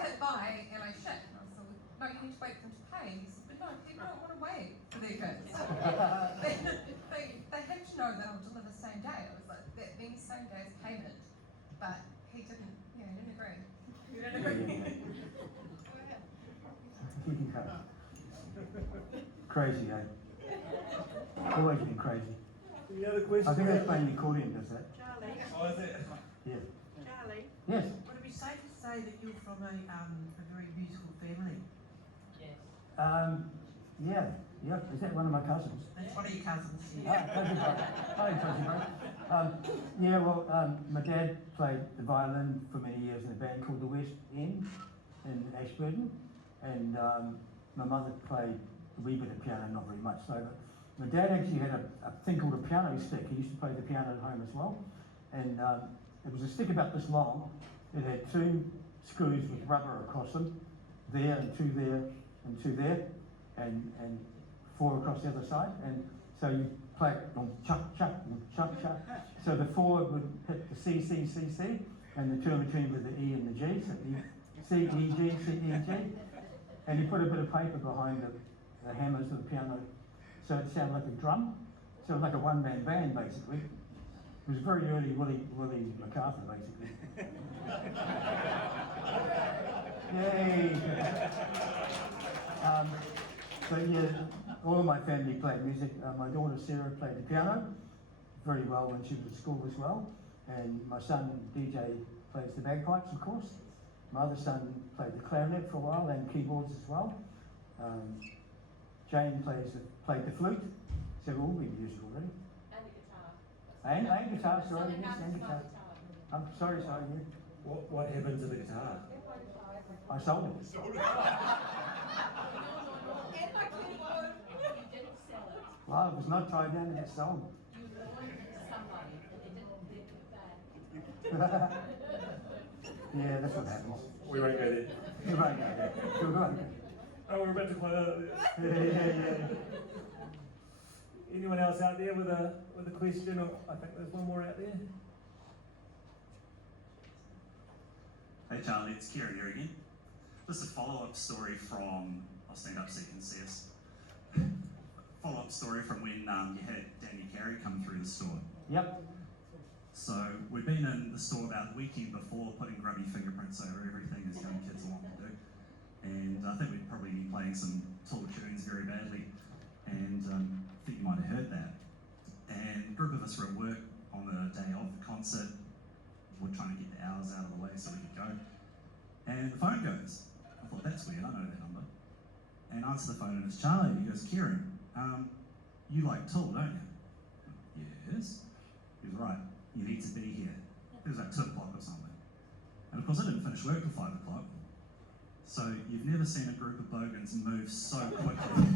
hit buy, and I ship. And I said, well, no, you need to wait for them to pay. And he said, but no, people don't want to wait for their goods. they have to know that I'll deliver same day. I was like, that means same day's payment. But he didn't, he didn't agree. He didn't agree. Crazy, eh? Always been crazy. Any other questions? I think that's playing the accordion, does that? Charlie, Oh, is it? Yeah. Charlie, Yes. would it be safe to say that you're from a very musical family? Yeah. Is that one of my cousins? That's one of your cousins. Cousin brother. Hi, cousin brother. My dad played the violin for many years in a band called the West End in Ashburton, and my mother played a wee bit of piano, not very much so, but my dad actually had a thing called a piano stick. He used to play the piano at home as well, and it was a stick about this long. It had 2 screws with rubber across them, there and 2 there and 2 there, and 4 across the other side, and so you play it on chuck, chuck, chuck, chuck. So the 4 would hit the C, C, C, C, and the 2 in between with the E and the G, so C, E, G, C, E, G. And he put a bit of paper behind the hammers of the piano, so it sounded like a drum, so like a one-man band basically. It was very early Willie MacArthur, basically. Yay! So yeah, all of my family played music. My daughter Sarah played the piano very well when she was at school as well. And my son DJ plays the bagpipes, of course. My other son played the clarinet for a while and keyboards as well. Jane played the flute. So we've all been musical, really. And the guitar. And guitar, sorry, Something yes, happens and to my guitar. guitar. I'm sorry, yeah. What happened to the guitar? I sold it. And my keyboard. You didn't sell it. Well, it was not tied down to get sold. You loaned it to somebody, but they didn't give it back. Yeah, that's what happens. We won't go there. You won't go there. You won't go. Oh, we're about to close. Yeah. Anyone else out there with a question? Or I think there's one more out there. Hey Charlie, it's Kieran here again. Just a follow-up story from, I'll stand up so you can see us. Follow-up story from when you had Danny Carey come through the store. Yep. So we'd been in the store about the weekend before, putting grubby fingerprints over everything as young kids want to do. And I think we'd probably been playing some Tool tunes very badly, and I think you might have heard that. And a group of us were at work on the day of the concert. We're trying to get the hours out of the way so we could go. And the phone goes. I thought, that's weird, I know that number. And I answer the phone and it's Charlie. He goes, Kieran, you like Tool, don't you? Yes. He was right. You need to be here. It was like 2 o'clock or something. And of course I didn't finish work till 5 o'clock. So you've never seen a group of bogans move so quickly.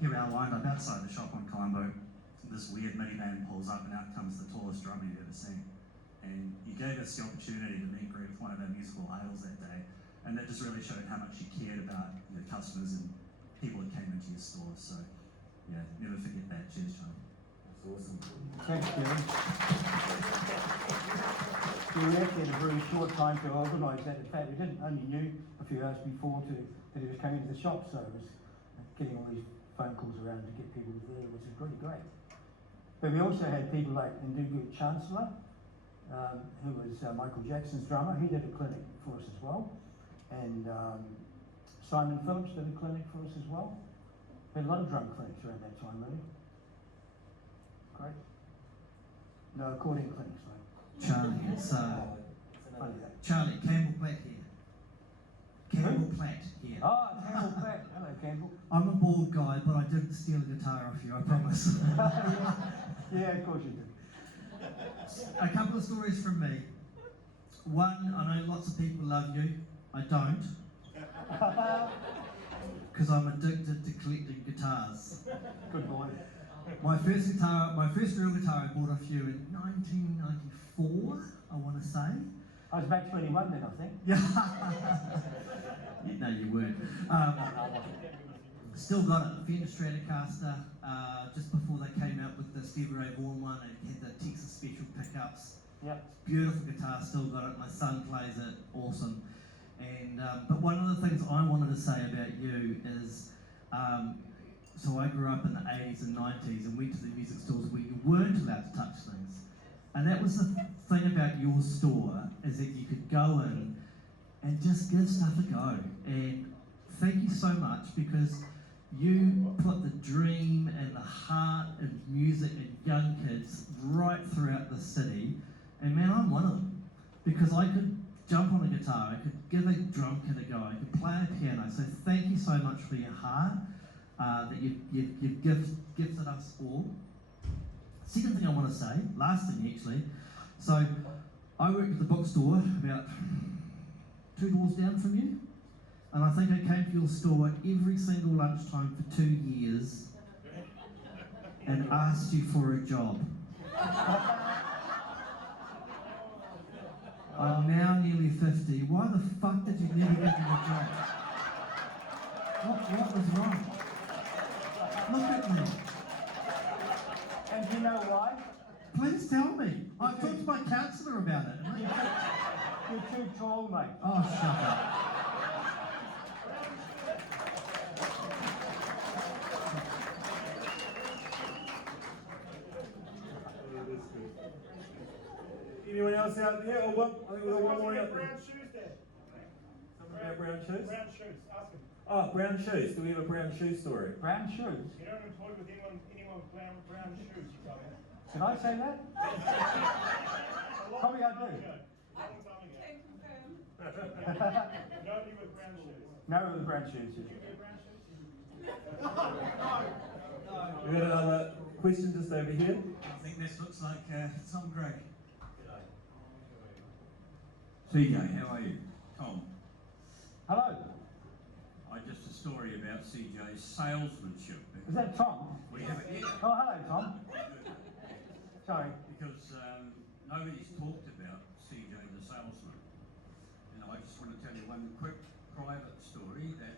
Here we are lined up outside the shop on Colombo. This weird minivan pulls up and out comes the tallest drummer you've ever seen. And you gave us the opportunity to meet and greet with one of our musical idols that day. And that just really showed how much you cared about your customers and people that came into your store. So yeah, never forget that. Cheers, Charlie. That's awesome. Thanks, Kieran. We actually had a very short time to organise that. In fact, we didn't only knew a few hours before that he was coming to the shop, so it was getting all these phone calls around to get people there, which is pretty great. But we also had people like Ndugu Chancellor, who was Michael Jackson's drummer. He did a clinic for us as well. And Simon Phillips did a clinic for us as well. We had a lot of drum clinics around that time, really. Great. No, accordion clinics, right? Charlie, it's Funny that. Charlie, Campbell Platt here. Campbell Platt here. Oh, Campbell Platt. Hello, Campbell. I'm a bald guy, but I didn't steal a guitar off you, I promise. Yeah, of course you did. A couple of stories from me. One, I know lots of people love you. I don't. Because I'm addicted to collecting guitars. Good boy. My first real guitar I bought off you in 1994, I want to say. I was about 21 then, I think. Yeah. No, you weren't. Still got it, Fender Stratocaster, just before they came out with the Stevie Ray Vaughan one. It had the Texas Special pickups. Yep. Beautiful guitar, still got it. My son plays it, awesome. And but one of the things I wanted to say about you is, so I grew up in the 80s and 90s and went to the music stores where you weren't allowed to touch things. And that was the thing about your store, is that you could go in and just give stuff a go. And thank you so much, because you put the dream and the heart of music in young kids right throughout the city. And man, I'm one of them. Because I could jump on a guitar, I could give a drum kit a go, I could play a piano. So thank you so much for your heart that you've gifted us all. Second thing I want to say, last thing actually, so I worked at the bookstore about 2 doors down from you, and I think I came to your store every single lunchtime for 2 years and asked you for a job. I'm now nearly 50. Why the fuck did you never give me a job? What was wrong? Look at me. And do you know why? Please tell me. I've talked to my counsellor about it. You're too tall, mate. Oh, shut up. else out there? Or what? I think we've got one more out there. Brown shoes, Dad. Something about brown shoes? Brown shoes. Ask him. Oh, brown shoes. Do we have a brown shoe story? Brown shoes. You don't employ with anyone with brown shoes, you tell me. Did I say that? Probably I do. Long time ago. Can confirm. Nobody with brown shoes. No, with the brown shoes. Did you wear brown shoes? We've got another question just over here. I think this looks like Tom Gregg. CJ, how are you? Tom. Hello. Just a story about CJ's salesmanship. Is that Tom? We have it here. Oh, hello, Tom. Sorry. Because nobody's talked about CJ the salesman. And I just want to tell you one quick private story that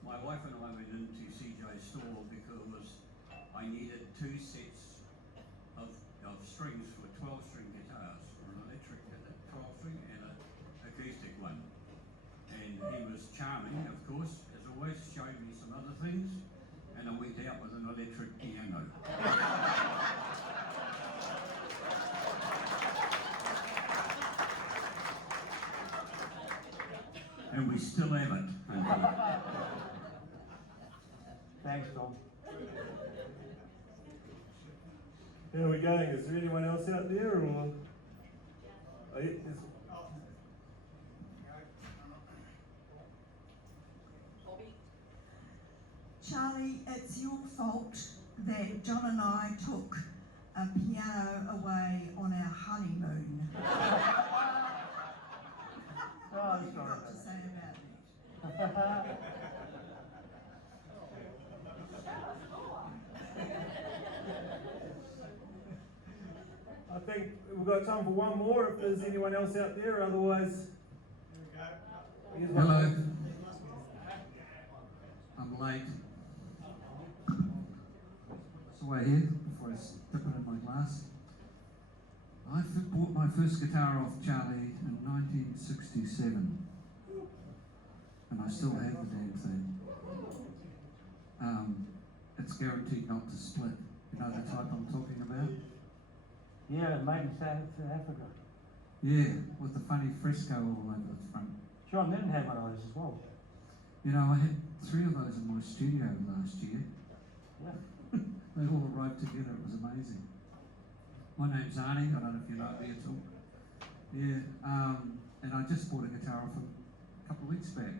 my wife and I went into CJ's store because I needed 2 sets of strings for 12-string guitars, for an electric 12-string and an acoustic one. And he was charming, of course, as always, showed me some other things, and I went out with an electric piano. And we still have it. Thanks, Tom. How are we going? Is there anyone else out there? Or? Oh, yeah, there's- Charlie, it's your fault that John and I took a piano away on our honeymoon. Oh, What have you sorry got about to that. say about that? I think we've got time for one more if there's anyone else out there, otherwise. Here's one Hello. more. I'm late. It's away here before I dip it in my glass. I bought my first guitar off Charlie in 1967, and I still have the damn thing. It's guaranteed not to split. You know the type I'm talking about? Yeah, made in South Africa. Yeah, with the funny fresco all over the front. John didn't have one of those as well. You know, I had 3 of those in my studio last year. Yeah. They all arrived together, it was amazing. My name's Arnie, I don't know if you know me at all. Yeah, and I just bought a guitar off him a couple of weeks back.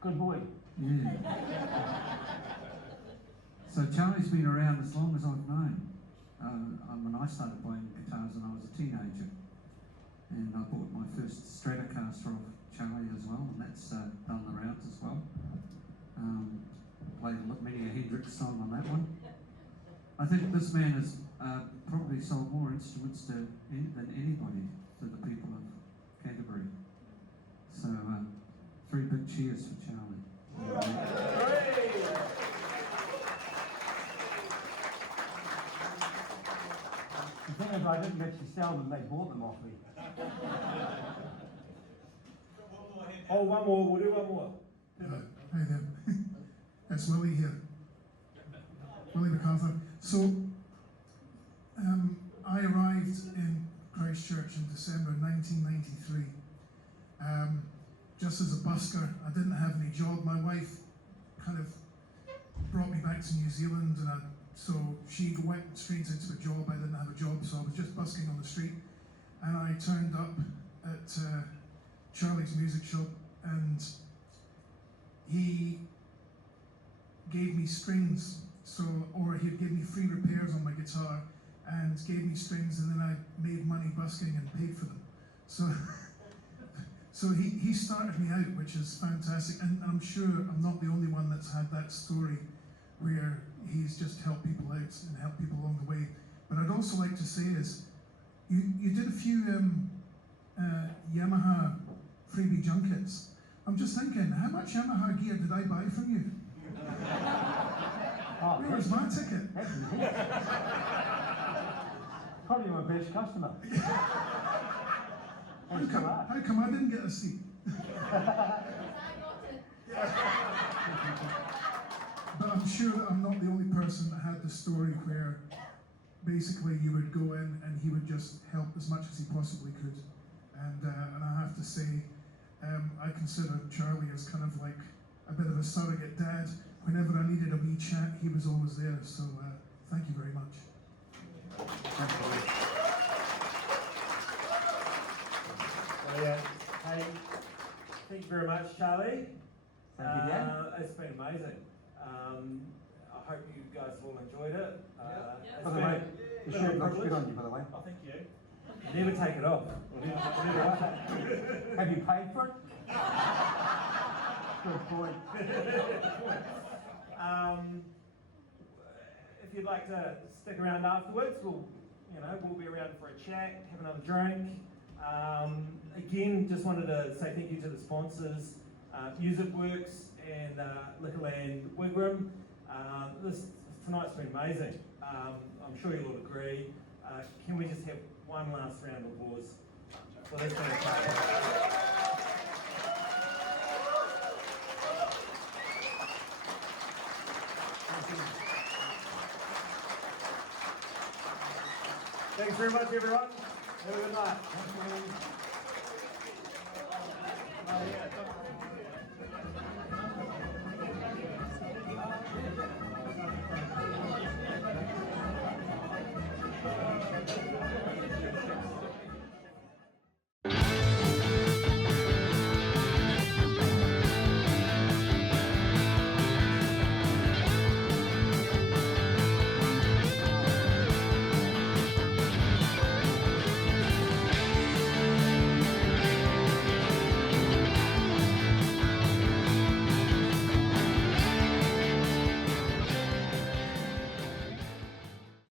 Good boy. Yeah. So Charlie's been around as long as I've known. When I started playing guitars when I was a teenager. And I bought my first Stratocaster off Charlie as well, and that's done the rounds as well. Played many a Hendrix song on that one. I think this man has probably sold more instruments than anybody to the people of Canterbury. So 3 big cheers for Charlie. The thing is, I didn't actually sell them, they bought them off me. Oh, one more. We'll do one more. Hi there. It's Willie here. Willie MacArthur. So, I arrived in Christchurch in December 1993. Just as a busker, I didn't have any job. My wife kind of brought me back to New Zealand, and so she went straight into a job. I didn't have a job, so I was just busking on the street. And I turned up at Charlie's music shop, and he gave me strings, or he'd give me free repairs on my guitar, and gave me strings, and then I made money busking and paid for them. So he started me out, which is fantastic, and I'm sure I'm not the only one that's had that story where he's just helped people out and helped people along the way. But I'd also like to say is, you did a few Yamaha freebie junkets. I'm just thinking, how much Yamaha gear did I buy from you? Where was my ticket? Probably my best customer. How come I didn't get a seat? But I'm sure that I'm not the only person that had the story where basically you would go in and he would just help as much as he possibly could. And I have to say, I consider Charlie as kind of like a bit of a surrogate dad. Whenever I needed a wee chat, he was always there. So thank you very much. Brilliant. Hey, thank you very much, Charlie. Thank you, Dan. It's been amazing. I hope you guys have all enjoyed it. It's By the been way, the shirt looks privilege. good on you, by the way. Oh, thank you. Never take it off. Have you paid for it? Good point. If you'd like to stick around afterwards, we'll be around for a chat, have another drink. Again, just wanted to say thank you to the sponsors, Music Works and Liquorland Wigram. Tonight's been amazing. I'm sure you'll all agree. Can we just have one last round of applause for this fantastic? Thanks very much, everyone. Have a good night.